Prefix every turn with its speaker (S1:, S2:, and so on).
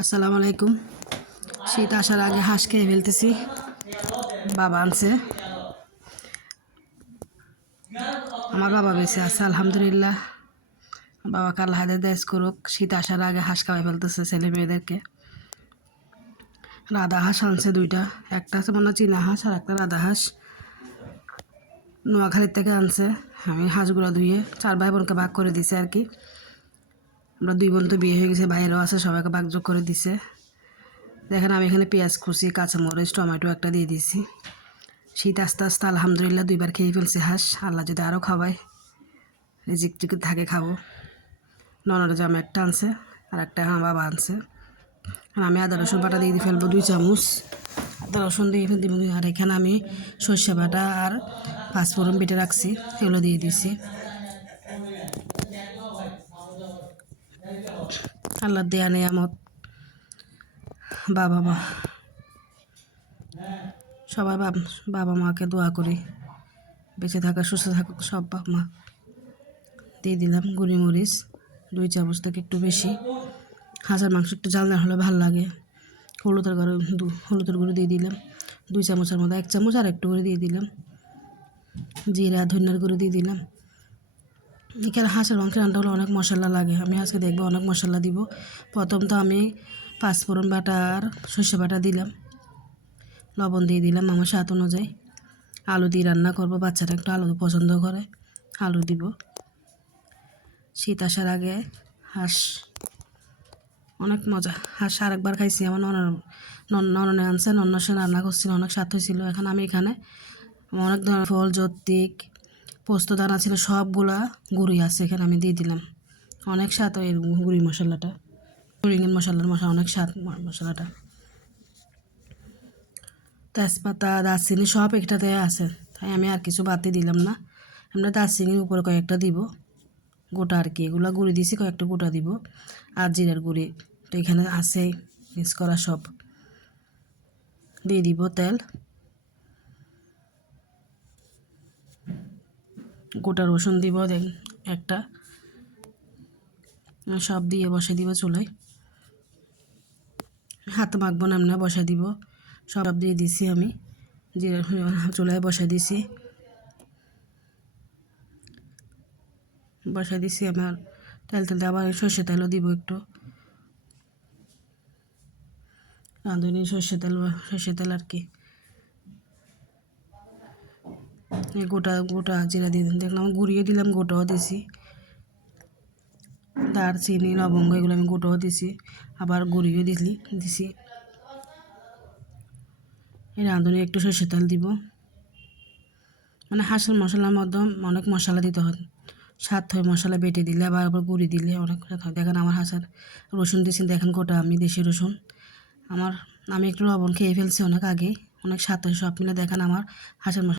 S1: আসসালামু আলাইকুম শীত আসার আগে হাঁস খেয়ে ফেলতেছি। বাবা আনছে। আমার বাবা বেঁচে আছে, আলহামদুলিল্লাহ। বাবাকে আল্লাহ দেশ করুক। শীত আসার আগে হাঁস খাওয়াই ফেলতেছে ছেলে মেয়েদেরকে। রাধা হাঁস আনছে দুইটা। একটা আছে মনে হয় চীনা হাঁস আর একটা রাধা হাঁস। নোয়াখালীর থেকে আনছে। আমি হাঁসগুলো ধুয়ে চার ভাই বোনকে ভাগ করে দিছে আর কি। আমরা দুই বোন তো বিয়ে হয়ে গেছে, বাইরেও আছে, সবাইকে ভাগযোগ করে দিছে। দেখেন আমি এখানে পেঁয়াজ কুচি, কাঁচামরিচ, টমেটো একটা দিয়ে দিয়েছি। শীত আস্তে আস্তে আলহামদুলিল্লাহ দুইবার খেয়ে ফেলছি হাঁস। আল্লাহ যদি আরও খাওয়ায়, রিজিক টিকিট থাকে খাব। ননর জামা একটা আনছে, আর একটা আমার বাবা আনছে। আর আমি আদা, রসুন বাটা দিয়ে দিয়ে ফেলব দুই চামচ। আদা, রসুন দিয়ে দিব। আর এখানে আমি সর্ষে বাটা আর পাঁচফোড়ন বেটে রাখছি, এগুলো দিয়ে দিছি আল্লাহ দেয়া নিয়ামত। বাবা মা সবাই বাবা মাকে দোয়া করি। বেঁচে থাকা, সুস্থ থাকুক সব বাবা মা। দিয়ে দিলাম গুঁড়ি মরিচ দুই চামচ থেকে একটু বেশি। হাঁসের মাংস একটু জাল না হলে ভালো লাগে। হলুদের গুঁড়ো হলুদের গুঁড়ো দিয়ে দিলাম। দুই চামচের মধ্যে এক চামচ আর একটু করে দিয়ে দিলাম। জিরা, ধনিয়ার গুঁড়ো দিয়ে দিলাম। এখানে হাঁসের মাংস রান্না হলে অনেক মশলা লাগে। আমি আজকে দেখব অনেক মশলা দিব। প্রথম তো আমি পাঁচফোড়ন বাটা আর সর্ষে বাটা দিলাম। লবণ দিয়ে দিলাম আমার স্বাদ অনুযায়ী। আলু দিয়ে রান্না করব, বাচ্চারা একটু আলু পছন্দ করে, আলু দিব। শীত আসার আগে হাঁস, অনেক মজা। হাঁস আরেকবার খাইছি, আমার নন নননে আনছে নন্ন সে রান্না করছিল, অনেক স্বাদ হয়েছিল। এখন আমি এখানে অনেক ধরনের ফল, যৌতিক পোস্ত, দানা ছিল, সবগুলা গুঁড়ি আছে, এখানে আমি দিয়ে দিলাম। অনেক স্বাদ ওই গুঁড়ি মশলাটা। গুঁড়িঙ্গের মশলার মশলা, অনেক স্বাদ মশলাটা। তেজপাতা, দারচিনি সব একটাতে আছে। তাই আমি আর কিছু বাদ দিলাম না। আমরা দারচিনির উপরে কয়েকটা দিব, গোটা আর কি। এগুলো গুঁড়ি দিয়েছি কয়েকটা গোটা দিব। আর জিরার গুঁড়ি তো এখানে আছে মিক্স করা সব। দিয়ে দিব তেল। গোটা রসুন দিব, দেখ, একটা। সব দিয়ে বসে দিব চুলায়। হাত মাখবো না এমনি বসে দিব। সব দিয়ে দিছি আমি। জিরা চুলায় বসে দিছি। বসে দিছি আমার। তেল তেল আবার সর্ষে তেলও দিব একটু। রাঁধুনি সর্ষে তেল সর্ষে তেল আর কি এই গোটা গোটা জিরা দিয়ে দিন দেখলাম গুঁড়িয়ে দিলাম, গোটাও দিছি। দারচিনি, লবঙ্গ, এগুলো আমি গোটাও দিছি। আবার গুঁড়িয়ে দিলি, দিছি। এই রাঁধুনি একটু সর্ষে তেল দিব। মানে হাঁসের মশলার মধ্যে অনেক মশলা দিতে হয়। স্বাদ হয় মশলা বেটে দিলে, আবার আবার গুঁড়ি দিলে অনেক হয়। দেখেন আমার হাঁসের রসুন দিয়েছি দেখেন গোটা আমি দেশি রসুন। আমার, আমি একটু লবণ খেয়ে ফেলছি অনেক আগে, অনেক স্বাদ হয়। সব মিলে দেখেন আমার হাঁসের মশলা